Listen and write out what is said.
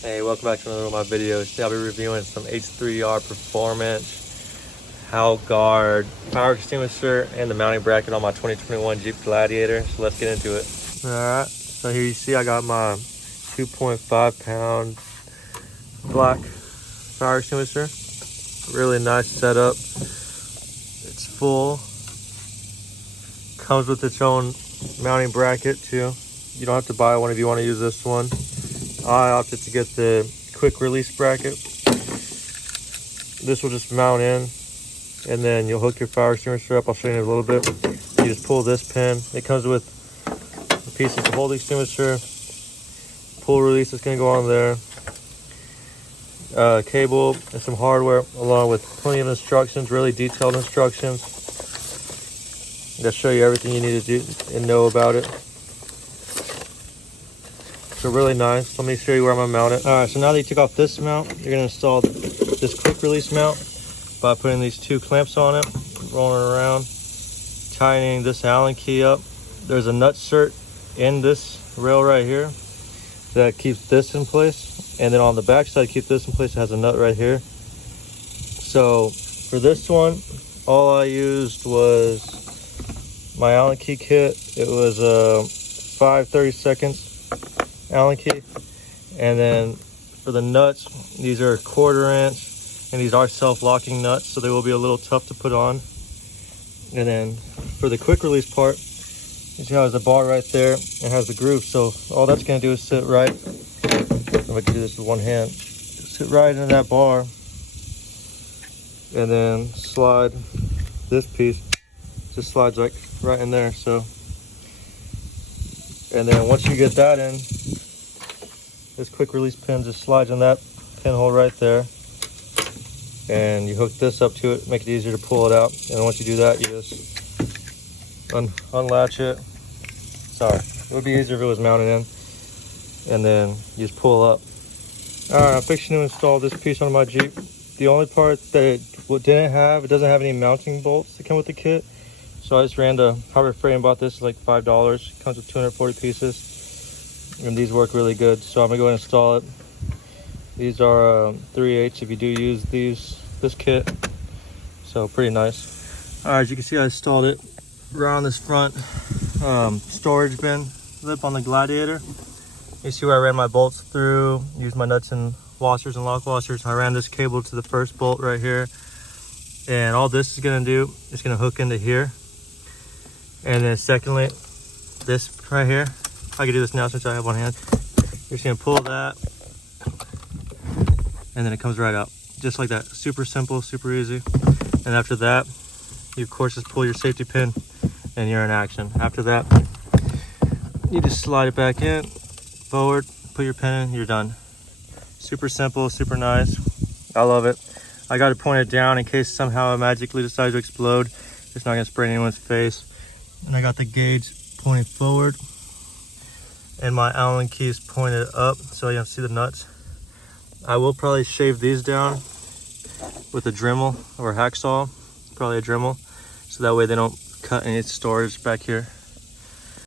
Hey, welcome back to another one of my videos. Today I'll be reviewing some H3R Performance How Guard power extinguisher and the mounting bracket on my 2021 Jeep Gladiator. So let's get into it. Alright, so here you see I got my 2.5 pound black power extinguisher. Really nice setup. It's full. Comes with its own mounting bracket too. You don't have to buy one if you want to use this one. I opted to get the quick release bracket. This will just mount in and then you'll hook your power extinguisher up. I'll show you in a little bit. You just pull this pin. It comes with pieces to hold the extinguisher, pull release that's going to go on there, cable and some hardware, along with plenty of instructions, really detailed instructions. They'll show you everything you need to do and know about it. So really nice. Let me show you where I'm gonna mount it. All right, so now that you took off this mount, you're gonna install this quick release mount by putting these two clamps on it, rolling it around, tightening this Allen key up. There's a nut cert in this rail right here that keeps this in place, and then on the back side, keep this in place. It has a nut right here. So for this one, all I used was my Allen key kit. It was 5 30-second Allen key, and then for the nuts, these are 1/4 inch, and these are self-locking nuts, so they will be a little tough to put on. And then for the quick release part, you see how there's a bar right there. It has the groove, so all that's going to do is sit right. If I can do this with one hand, sit right into that bar, and then slide this piece. Just slides like right in there. So, and then once you get that in, this quick release pin just slides in that pinhole right there, and you hook this up to it, make it easier to pull it out. And once you do that, you just unlatch it. Sorry, it would be easier if it was mounted in, and then you just pull up. All right, I'm fixing to install this piece on my Jeep. The only part that it doesn't have any mounting bolts that come with the kit. So I just ran to Harbor Freight and bought this, like $5. Comes with 240 pieces. And these work really good. So I'm gonna go ahead and install it. These are 3/8 if you do use this kit. So pretty nice. All right, as you can see, I installed it around this front storage bin lip on the Gladiator. You see where I ran my bolts through, used my nuts and washers and lock washers. I ran this cable to the first bolt right here. And all this is gonna do is gonna hook into here. And then secondly, this right here, I can do this now since I have one hand. You're just gonna pull that, and then it comes right out. Just like that, super simple, super easy. And after that, you of course just pull your safety pin and you're in action. After that, you just slide it back in, forward, put your pin in, you're done. Super simple, super nice. I love it. I got it pointed down in case somehow it magically decides to explode. It's not gonna spray anyone's face. And I got the gauge pointing forward, and my Allen keys pointed up, so you don't see the nuts. I will probably shave these down with a Dremel or a hacksaw, probably a Dremel, so that way they don't cut any storage back here.